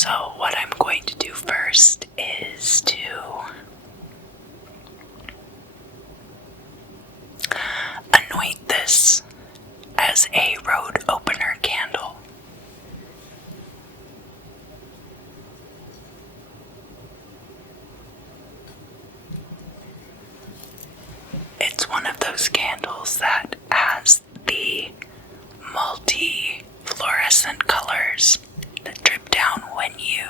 So what I'm going to do first is to anoint this as a road opener candle. It's one of those candles that has the multi-fluorescent colors that drip down when you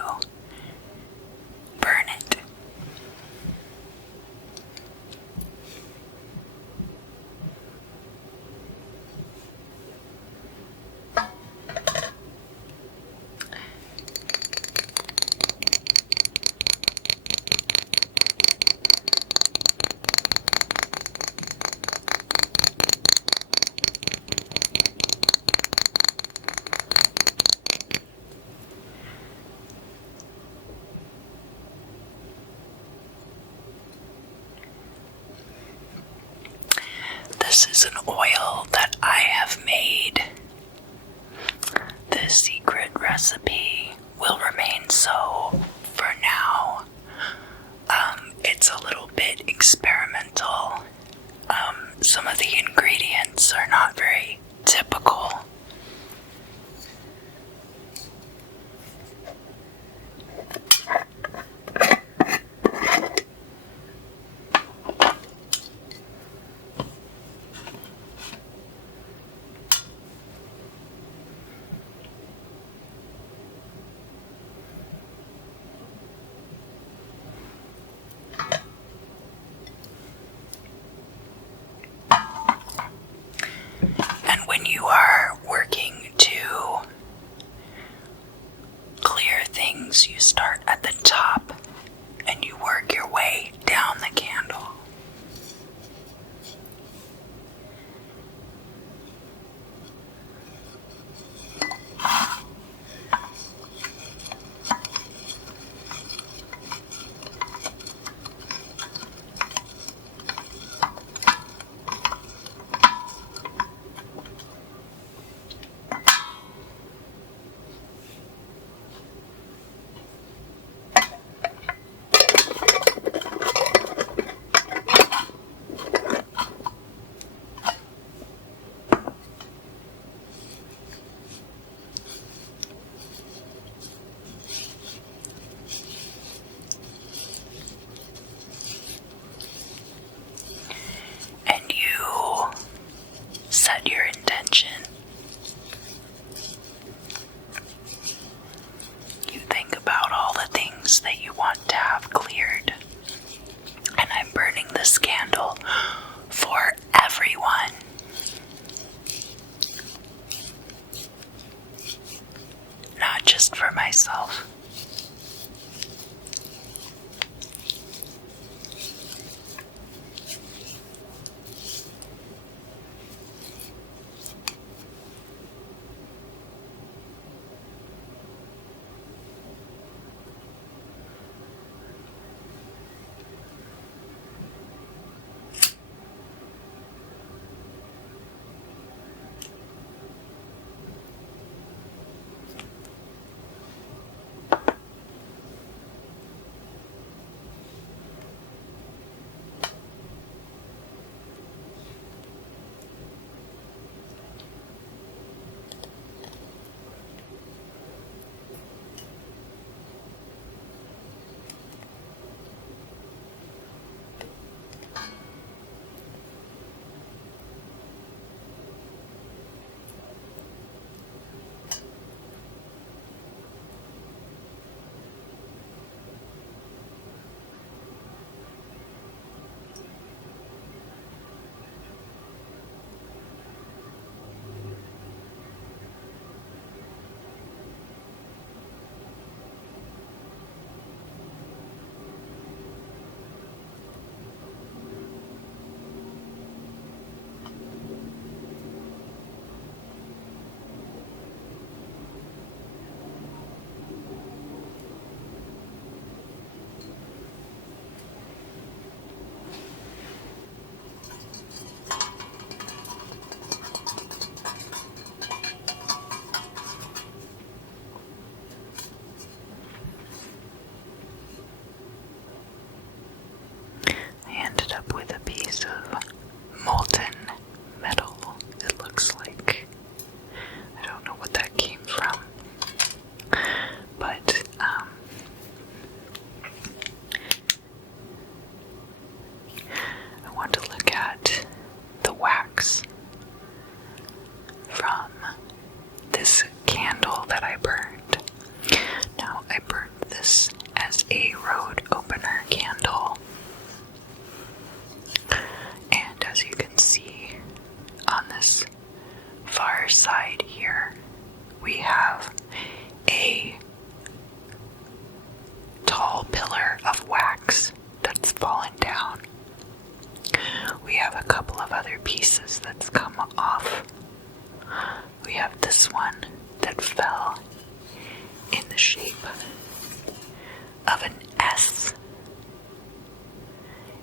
burn it. This is an oil that I have made. The secret recipe will remain so for now. It's a little bit experimental. Some of the ingredients are not very typical. And when you are working to clear things, you start at the top and you work your way down the candle. Set your intention. You think about all the things that you want to have cleared. And I'm burning this candle for everyone. Not just for myself. shape of an S.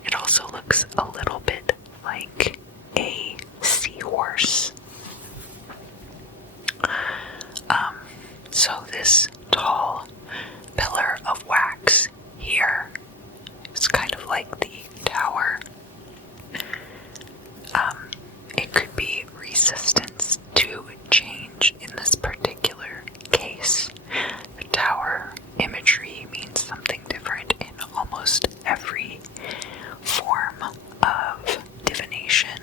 It also looks a little bit like a seahorse. So this tall pillar of wax here is kind of like the tower. It could be resistance to change in this particular case. The tower imagery means something different in almost every form of divination,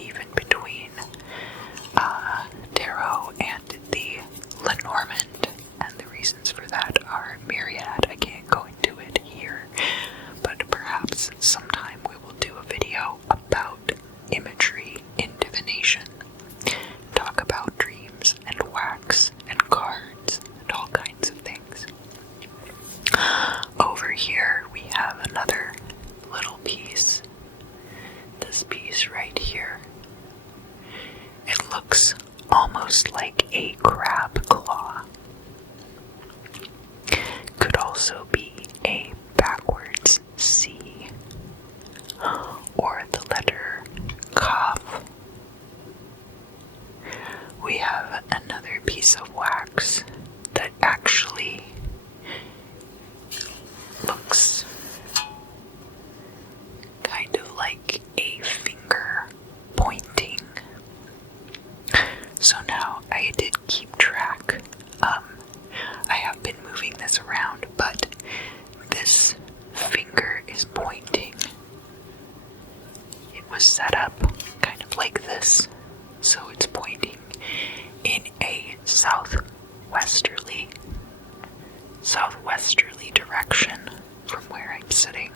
even between tarot and the Lenormand, and the reasons for that are myriad. I can't go into it here, but perhaps sometime we will do a video about imagery in divination, talk about dreams and wax and cards and all kinds of things. Over here we have another little piece. This piece right here. It looks almost like a crab claw. Could also be a backwards C or the letter Kaf. We have another piece of wax that actually looks kind of like a finger pointing. So now I did keep track. I have been moving this around, but this finger is pointing. It was set up kind of like this, so it's pointing in a southwesterly direction from where I'm sitting,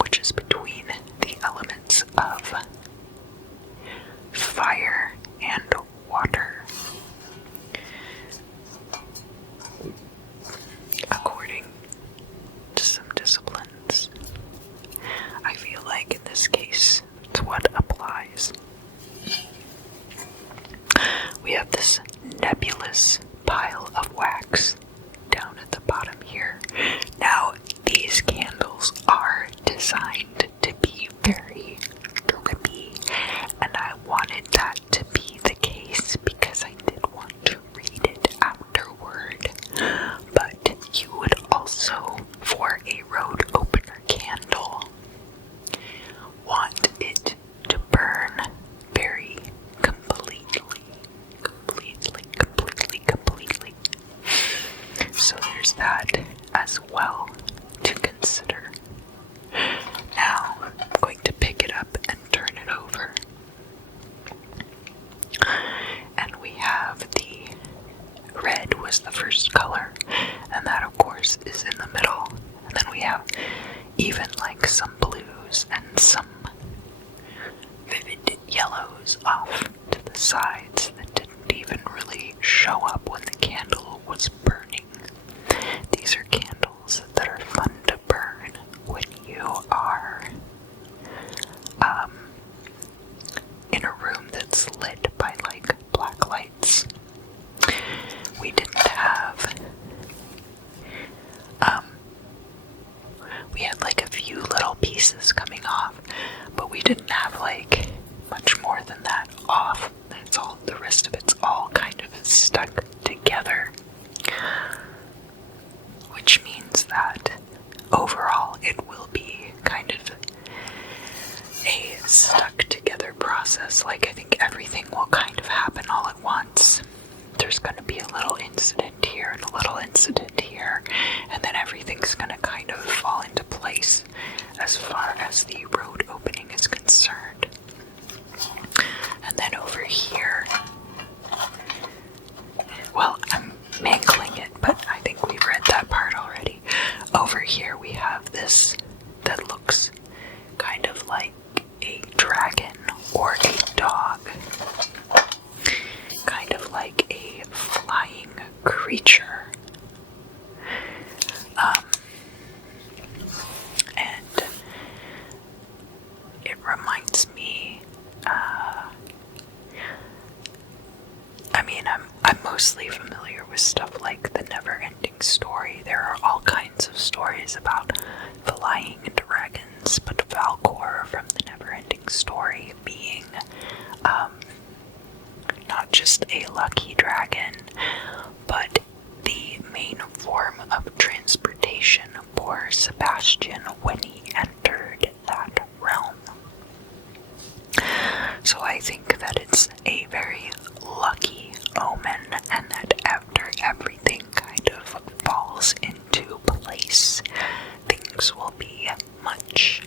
which is between the elements of fire and water, according to some disciplines. I feel like in this case, it's what applies. We have this nebulous pile of wax down at the bottom here. Now, these candles are designed to be very drippy, and I wanted that to be the case because I did want to read it afterward. But you would also, for a road opener candle, want it to burn very completely. So there's that as well to consider. Now I'm going to pick it up and turn it over. And we have the red was the first color, and that of course is in the middle. And then we have even like some blues and some vivid yellows off to the sides that didn't even really show up when the candle was burning. These are candles that are fun to burn when you are in a room that's lit by like black lights. We didn't have we had like a few little pieces coming off, but we didn't have like much more than that off. That's all, the rest of it's all kind of stuck together, which means that overall it will be kind of a stuck together process. Like, I think everything will kind of happen all at once. There's going to be a little incident here and a little incident here, and then everything's going to kind of fall into place as far as the road opening is concerned. And then over here, well, I'm mangling it, but I think we've read that part already. Over here we have this that looks kind of like a dragon or a dog, kind of like a flying creature. And it reminds me mostly familiar with stuff like The Never-Ending Story. There are all kinds of stories about flying dragons, but Falcor from The Never-Ending Story being not just a lucky dragon, but the main form of transportation for Sebastian when he entered that realm. So I think that it's a very lucky omen, and that after everything kind of falls into place, things will be much,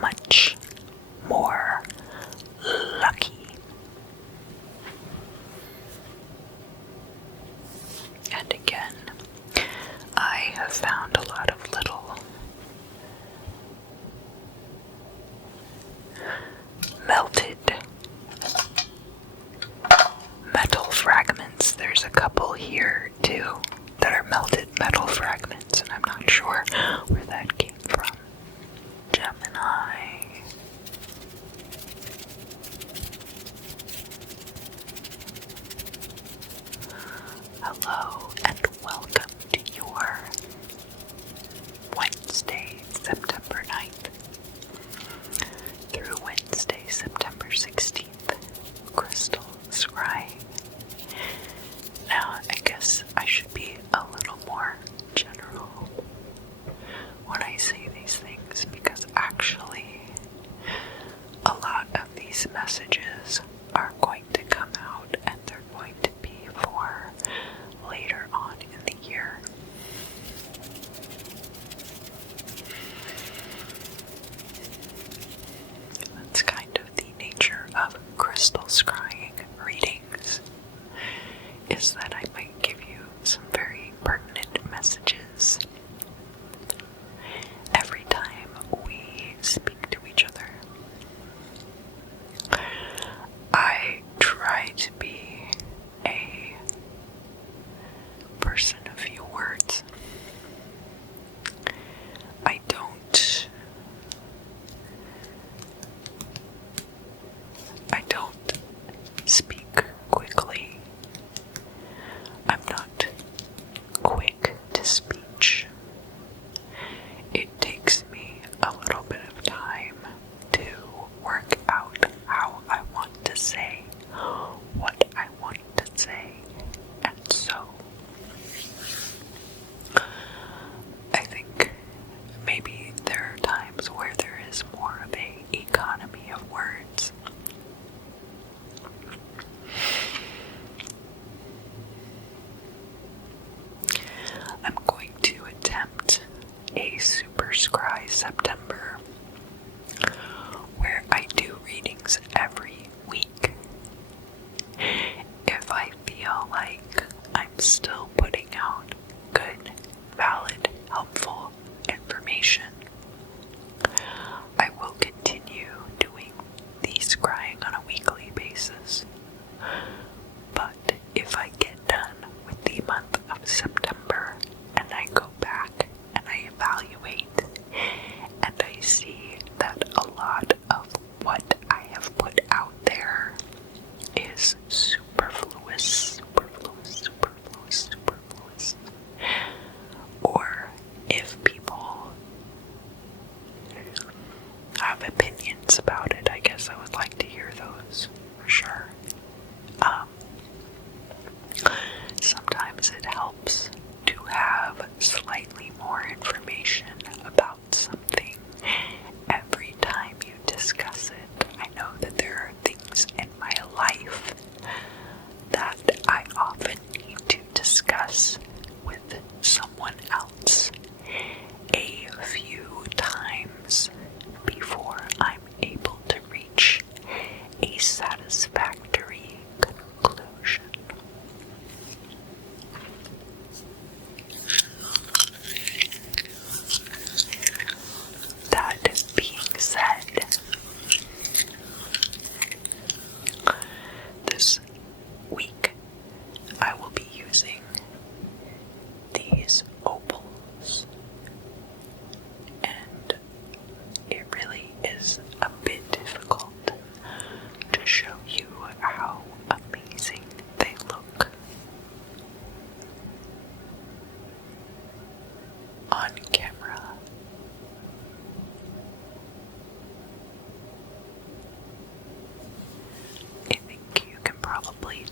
much more lucky. And again, I have found a lot of little melted metal fragments. There's a couple here too that are melted metal fragments, and I'm not sure where that came from. Gemini. Hello and welcome to your Wednesday, September 9th through Wednesday, September 16th. Crystal scrying. Now, I guess I should be a little more general when I say these things, because actually a lot of these messages are going to come out and they're going to be for later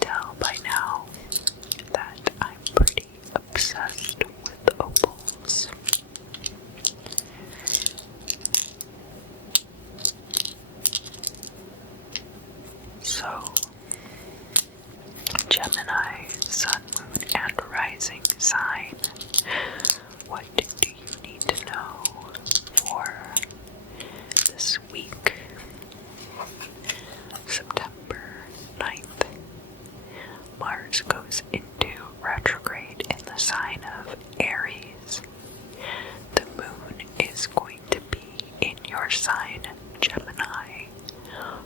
tell by now that I'm pretty obsessed with opals. So, Gemini, Sun, Moon, and Rising sign. What do you need to know for this week? September 9th, Mars goes into retrograde in the sign of Aries. The moon is going to be in your sign, Gemini,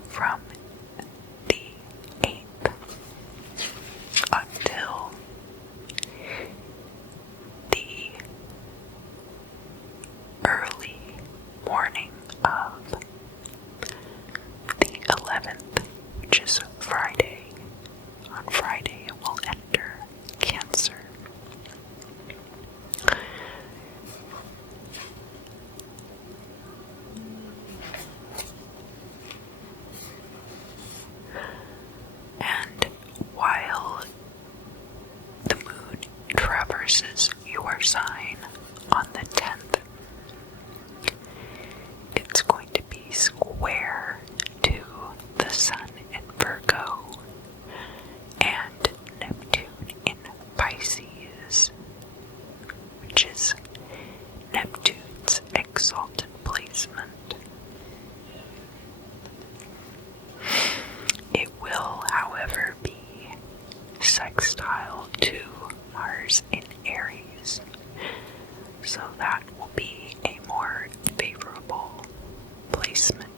from the 8th until the early morning of the 11th, which is Friday. On Friday, it will enter Cancer. And while the moon traverses your sign on the 10th, it's going to be square to the Sun in Virgo and Neptune in Pisces, which is Neptune's exalted placement. It will, however, be sextile to Mars in Aries, so that will be a more favorable placement.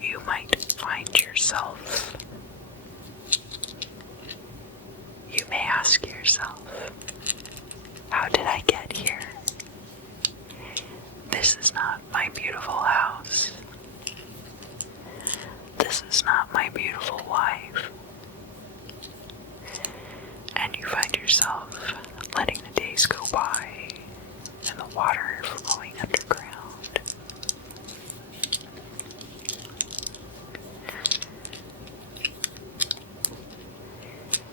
You might find yourself, you may ask yourself, how did I get here? This is not my beautiful house. This is not my beautiful wife. And you find yourself letting the days go by and the water flowing underground.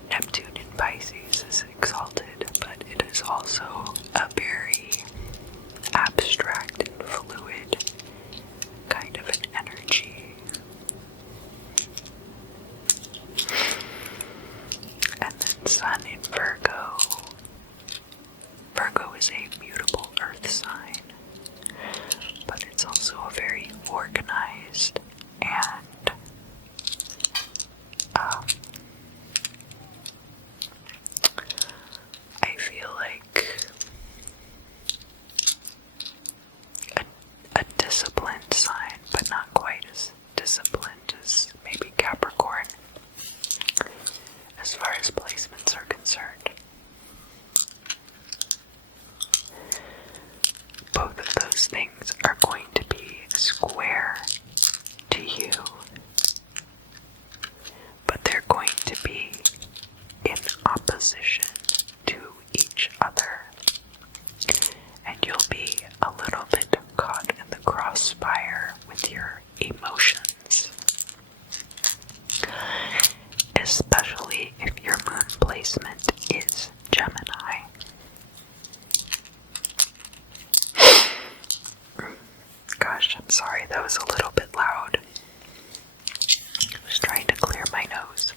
Neptune in Pisces is exalted, but it is also a very abstract and fluid kind of an energy. And then Sun in Virgo. Virgo is a mutable earth sign, but it's also a very organized and I feel like a disciplined sign, but not quite as disciplined as maybe Capricorn as far as placements are concerned. Both of those things are going to be square to you, but they're going to be in opposition to each other, and you'll be a little bit caught in the crossfire with your emotions, especially if your moon placement is Gemini. Gosh, I'm sorry, that was a little bit loud. I was trying to clear my nose.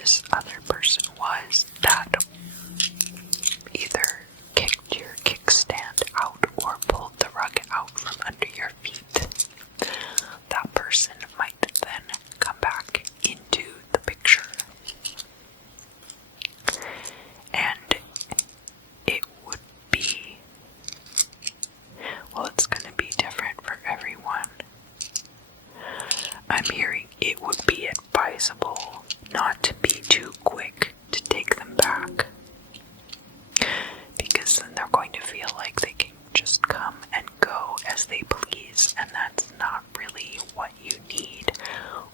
this other person was that either kicked your kickstand out or pulled the rug out from under your feet, that person might then come back into the picture. And it would be, well, it's going to be different for everyone. I'm hearing it would be advisable not to be too quick to take them back, because then they're going to feel like they can just come and go as they please, and that's not really what you need.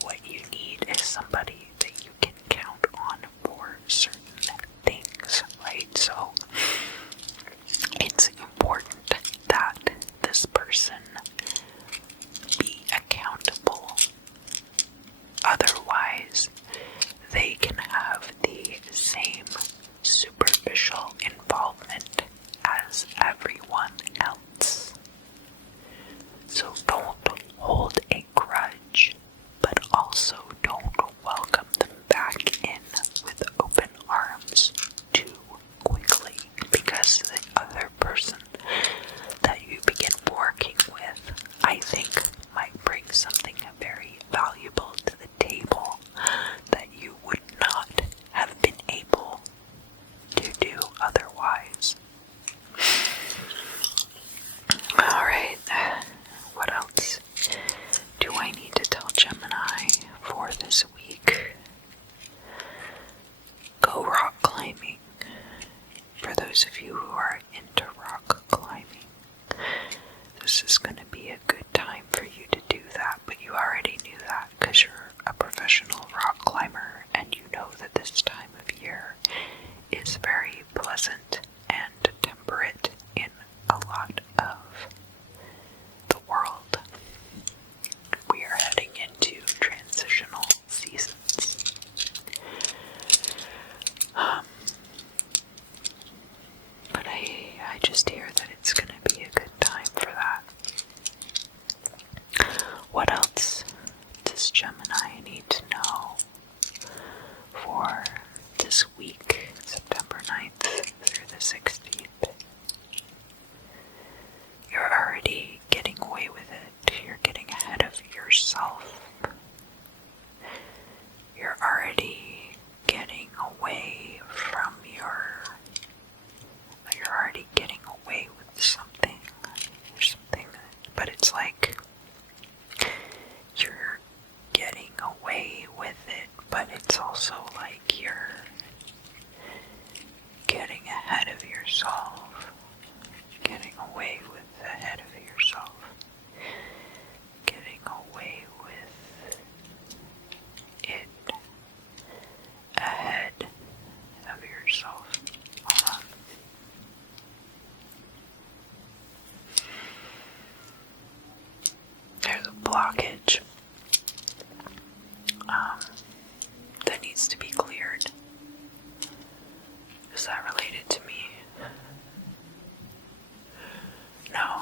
What you need is somebody that you can count on for certain things, right? So it's important that this person be accountable. Otherwise, they can have the same superficial involvement as everyone else. So don't hold a grudge, but also don't welcome them back in with open arms too quickly, because the other person that you begin working with, I think, might bring something very valuable to the table that you would not have been able to do otherwise. Alright, what else do I need to tell Gemini for this week? Go rock climbing. For those of you who are into rock climbing, this is going to be a good time for you to do that, but you already knew that because you're a professional rock climber and you know that this time of year is very pleasant and temperate in a lot of the world. We are heading into transitional seasons. But I just hear that it's going to be a good time for that. What else does Gemini need to know for this week, September 9th through the 16th? You're already getting away with it. You're getting ahead of yourself. You're already getting away from you're already getting away with something. There's something, but it's like you're getting away with it, but it's also like you're getting ahead of yourself. Getting away with ahead of yourself. Getting away with it ahead of yourself. Hold on. There's a blockage that needs to be cleared. Is that related to me? No.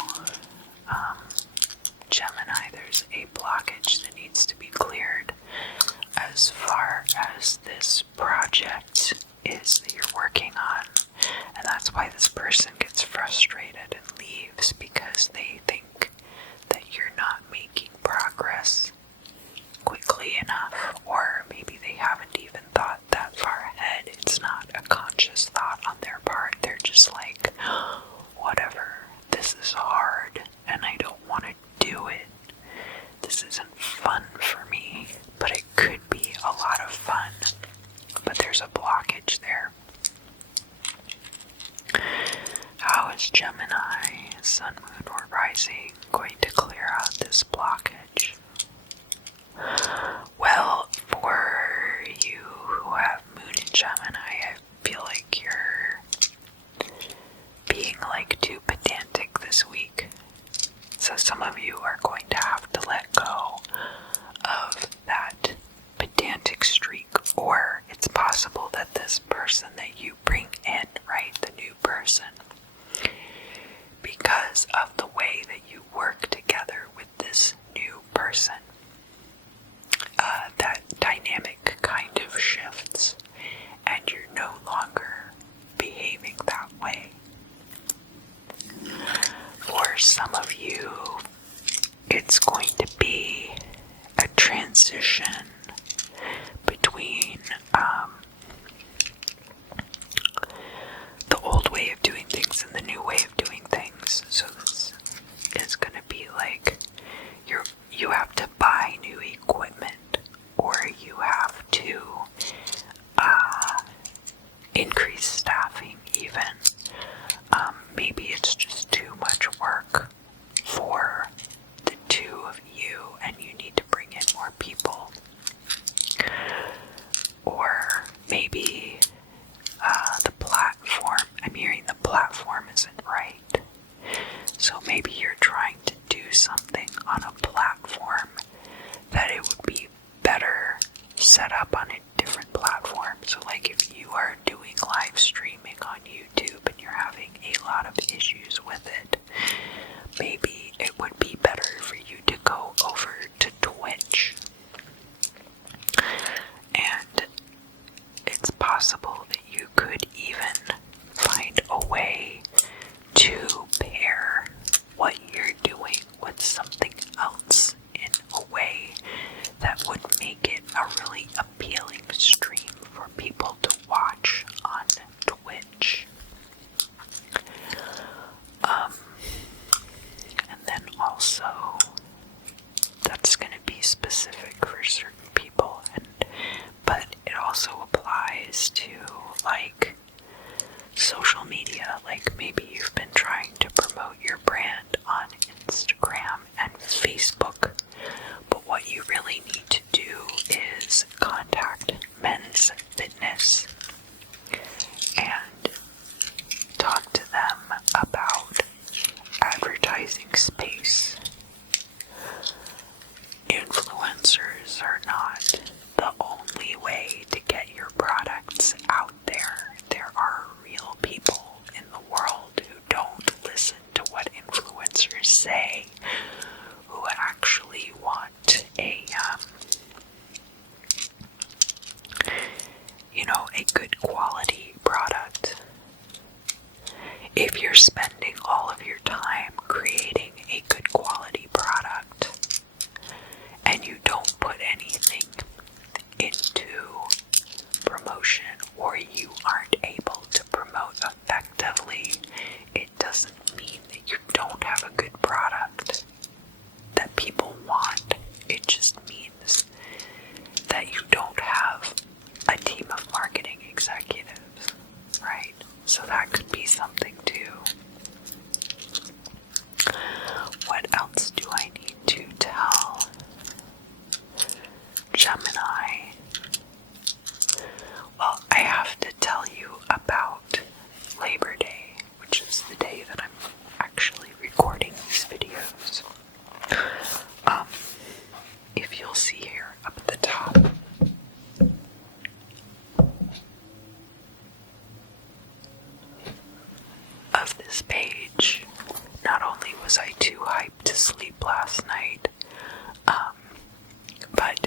Gemini, there's a blockage that needs to be cleared as far as this project is that you're working on. And that's why this person gets frustrated and leaves, because they think that you're not making progress quickly enough, or maybe they haven't even thought that far ahead. It's not a conscious thought on their part. They're just like, whatever, this is hard and I don't want to do it. This isn't fun for me, but it could be a lot of fun. But there's a blockage there. How is Gemini, Sun, Moon, or Rising going to clear out this blockage? Well, for you who have Moon in Gemini, I feel like you're being like too pedantic this week. So some of you are going to have to let go of that pedantic streak, or it's possible that this person that you bring in, right, the new person, because of the way that you work together with this new person, that dynamic kind of shifts. or maybe the platform, I'm hearing the platform isn't right. So maybe you're trying to do something on a platform that it would be better set up on a different platform. So like if you are doing live streaming on YouTube and you're having a lot of issues with it, maybe it would be better for you to go over to Twitch. And it's possible that you could even find a way to pair what you're doing with something else in a way that would make it a really appealing stream for people to watch on Twitch. And then also, that's going to be specific for certain people, but it also applies to like social media. Like maybe you've been trying to promote your brand on Instagram and Facebook, but what you really need to do is contact Men's Fitness and talk to them about advertising space. Influencers are not the only way to get your products out there. There are real people in the world who don't listen to what influencers say, who actually want a good quality product. If you're spending all of your time creating a good quality product and you don't put anything into promotion, or you aren't able to promote effectively, it doesn't mean that you don't have a good product that people want. It just means that you don't have a team of marketing executives, right? So that could be something too. What else do I need to tell Gemini? Well, I have to tell you about Labor Day, which is the day that I'm actually recording these videos. If you'll see here up at the top, of this page, not only was I too hyped to sleep last night, but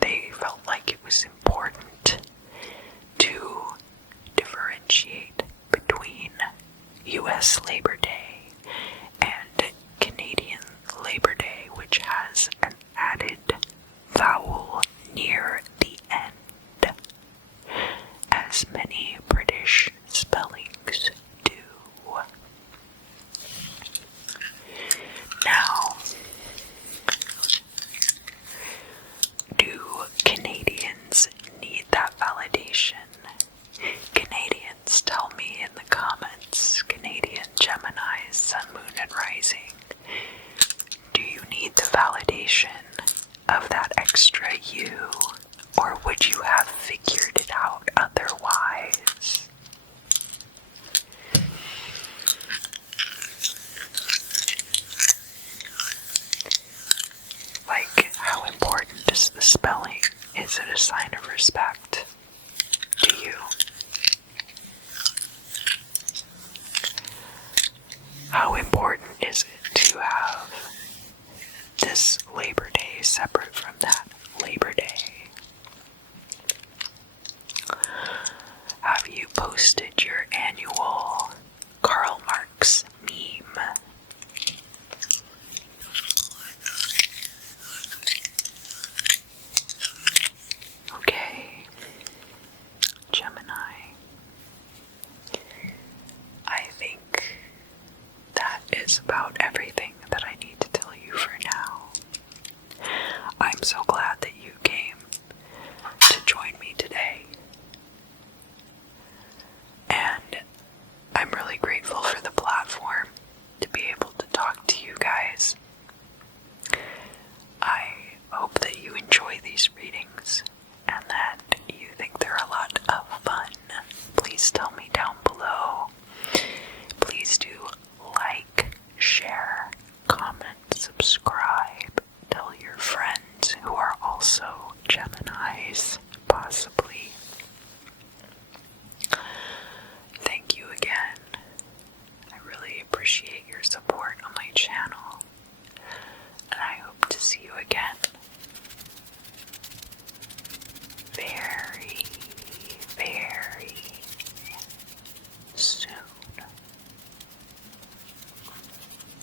they felt like it was important to differentiate between US Labor Day and Canadian Labor Day, which has an added vowel near the end, as many British spellings do. Now, do Canadians need that validation? Canadians, tell me in the comments. Canadian Geminis, Sun, Moon, and Rising. Do you need the validation of that extra U, or would you have figured it out otherwise? Like, how important is the spelling? Is it a sign of respect?